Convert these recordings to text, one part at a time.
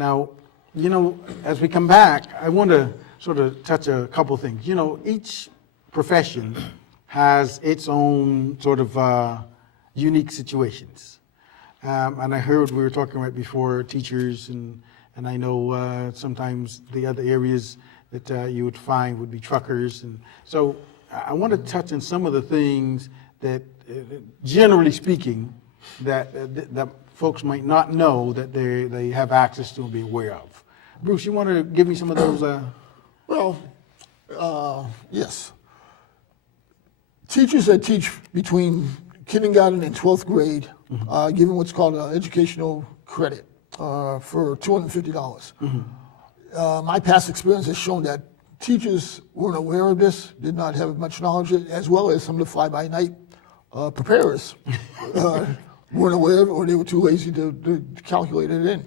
Now, as we come back, I want to sort of touch a couple things. Each profession has its own sort of unique situations. And I heard we were talking right before teachers, and I know sometimes the other areas that you would find would be truckers. And so I want to touch on some of the things that, generally speaking, that folks might not know that they have access to and be aware of. Bruce, you want to give me some of those? Yes. Teachers that teach between kindergarten and 12th grade are given what's called an educational credit for $250. My past experience has shown that teachers weren't aware of this, did not have much knowledge, as well as some of the fly-by-night preparers weren't aware of it, or they were too lazy to calculate it in.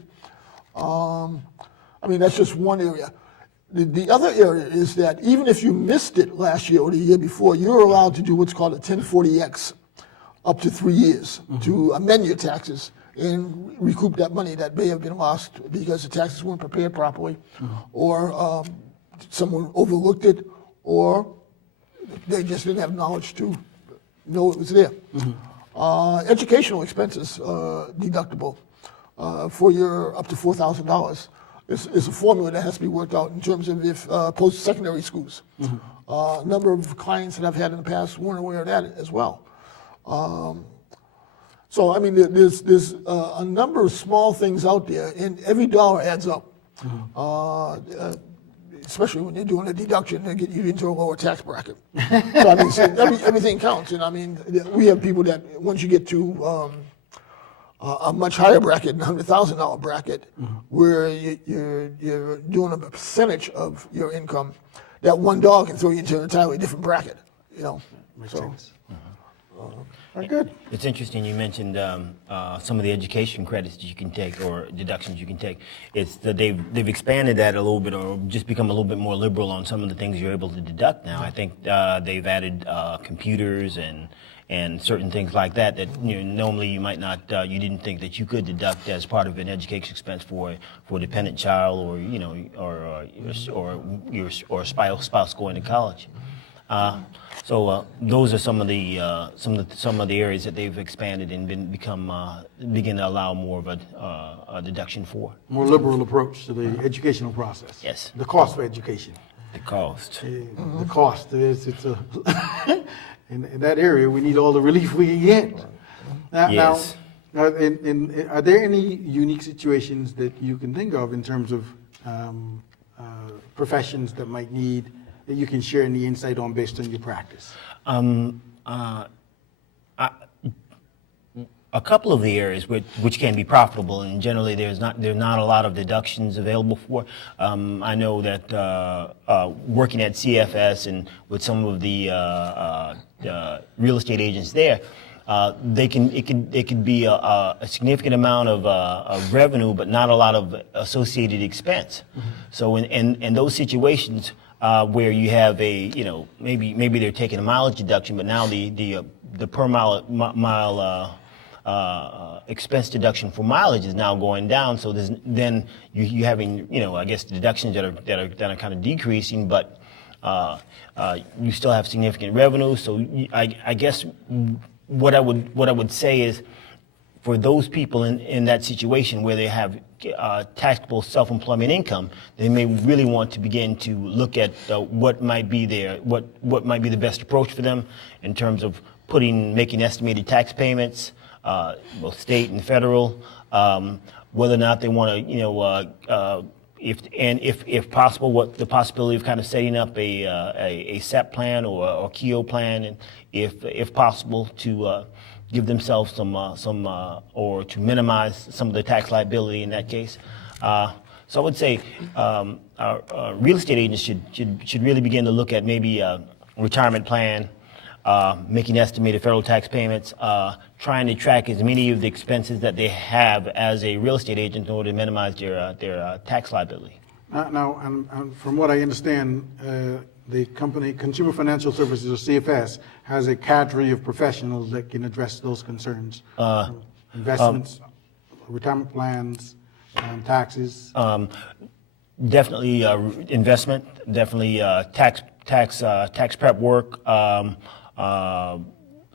That's just one area. The other area is that even if you missed it last year or the year before, you're allowed to do what's called a 1040X up to 3 years to amend your taxes and recoup that money that may have been lost because the taxes weren't prepared properly, or someone overlooked it, or they just didn't have knowledge to know it was there. Educational expenses deductible for your up to $4,000 is a formula that has to be worked out in terms of if post-secondary schools. A number of clients that I've had in the past weren't aware of that as well. There's a number of small things out there, and every dollar adds up. Especially when you're doing a deduction to get you into a lower tax bracket. So everything counts. And we have people that once you get to a much higher bracket, $100,000 bracket, where you're doing a percentage of your income, that $1 can throw you into an entirely different bracket. Makes sense. Very good. It's interesting you mentioned some of the education credits that you can take or deductions you can take. It's that they've expanded that a little bit, or just become a little bit more liberal on some of the things you're able to deduct now. I think they've added computers and certain things like that normally you might not, you didn't think that you could deduct as part of an education expense for a dependent child, or your spouse going to college. So those are some of the areas that they've expanded and begin to allow more of a deduction for. More liberal approach to the educational process. Yes. The cost for education. The cost. The cost is in that area we need all the relief we can get. Yes. Now, are there any unique situations that you can think of in terms of professions that might need, that you can share any insight on based on your practice? A couple of the areas which can be profitable, and generally there's not a lot of deductions available for. I know that working at CFS and with some of the real estate agents there, it could be a significant amount of revenue, but not a lot of associated expense. So in those situations, where you have maybe they're taking a mileage deduction, but now the per mile expense deduction for mileage is now going down. So then you having I guess deductions that are kind of decreasing, but you still have significant revenue. So I guess what I would say is, for those people in that situation where they have taxable self-employment income, they may really want to begin to look at what might be the best approach for them in terms of making estimated tax payments, both state and federal, whether or not they want to, if possible, what the possibility of kind of setting up a SEP plan or KEO plan, and if possible to give themselves some or to minimize some of the tax liability in that case. So I would say our real estate agents should really begin to look at maybe a retirement plan, making estimated federal tax payments, trying to track as many of the expenses that they have as a real estate agent in order to minimize their tax liability. Now, from what I understand, the company, Consumer Financial Services, or CFS, has a cadre of professionals that can address those concerns. Investments, retirement plans, taxes? Definitely investment, definitely tax prep work,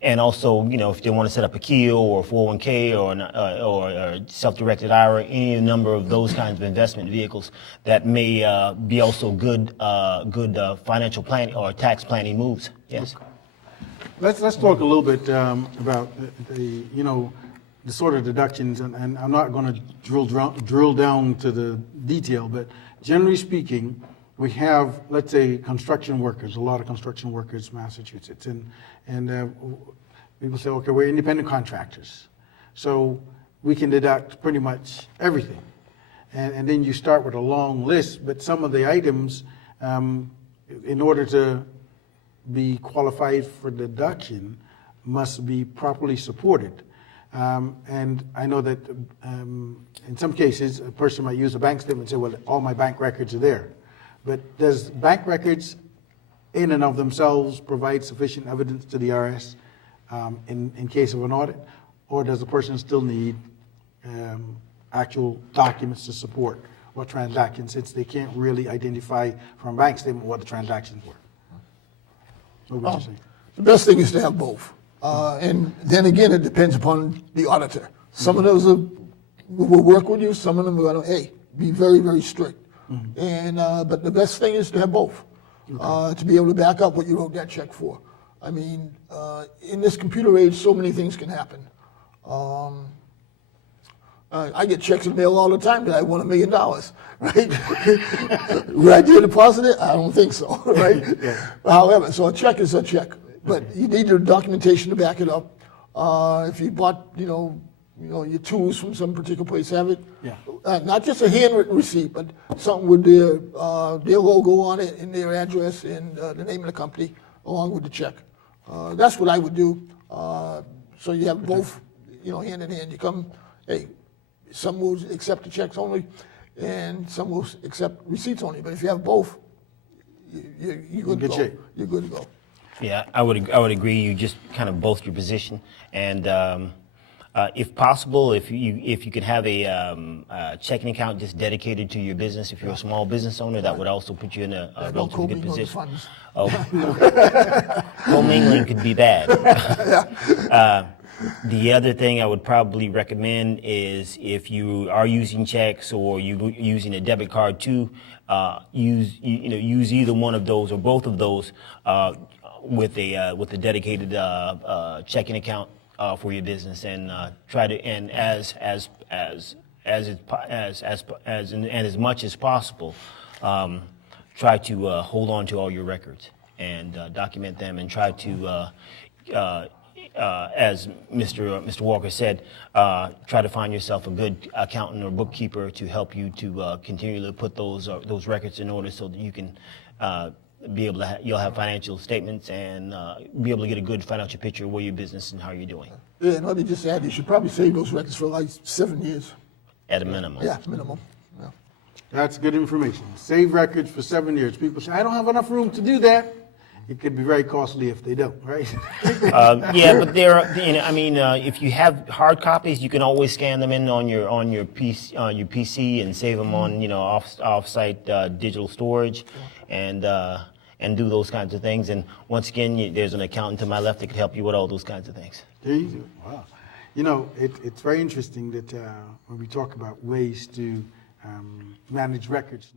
and also, if they want to set up a KEO or 401k or a self-directed IRA, any number of those kinds of investment vehicles that may be also good financial planning or tax planning moves. Yes. Let's talk a little bit about the the sort of deductions, and I'm not going to drill down to the detail, but generally speaking, we have, let's say, construction workers, a lot of construction workers in Massachusetts, and people say, okay, we're independent contractors, so we can deduct pretty much everything. And then you start with a long list, but some of the items, in order to be qualified for deduction, must be properly supported. And I know that in some cases, a person might use a bank statement and say, well, all my bank records are there. But does bank records in and of themselves provide sufficient evidence to the IRS in case of an audit? Or does the person still need actual documents to support what transactions, since they can't really identify from a bank statement what the transactions were? What would you say? The best thing is to have both. And then again, it depends upon the auditor. Some of those will work with you, some of them are going to, be very, very strict. And but the best thing is to have both, to be able to back up what you wrote that check for. I mean, in this computer age, so many things can happen. I get checks in the mail all the time that I won $1 million, right? Would I dare deposit it? I don't think so, right? Yeah. However, so a check is a check, but you need the documentation to back it up. If you bought, your tools from some particular place, have it. Yeah. Not just a handwritten receipt, but something with their logo on it and their address and the name of the company along with the check. That's what I would do. So you have both, hand in hand. You come, some will accept the checks only, and some will accept receipts only. But if you have both, you're good to go. shape. You're good to go. Yeah, I would agree. You just kind of both your position, and if possible, if you could have a checking account just dedicated to your business, if you're a small business owner, that would also put you in a Don't relatively quote good me on the position. funds. Oh, commingling could be bad. The other thing I would probably recommend is if you are using checks or you're using a debit card too, use either one of those or both of those with a dedicated checking account for your business, and try to, and as much as possible, try to hold on to all your records and document them, and try to as Mr. Walker said, try to find yourself a good accountant or bookkeeper to help you to continually put those records in order, so that you can be able to you'll have financial statements and be able to get a good financial picture of where your business and how you're doing Yeah, and let me just add, you should probably save those records for like 7 years. at a minimum. Yeah, minimum. Yeah. That's good information. Save records for 7 years. People say, I don't have enough room to do that. It could be very costly if they don't, right? Yeah, but if you have hard copies, you can always scan them in on your PC and save them on off-site digital storage, and do those kinds of things. And once again, there's an accountant to my left that could help you with all those kinds of things. There you go. Wow. It's very interesting that when we talk about ways to manage records.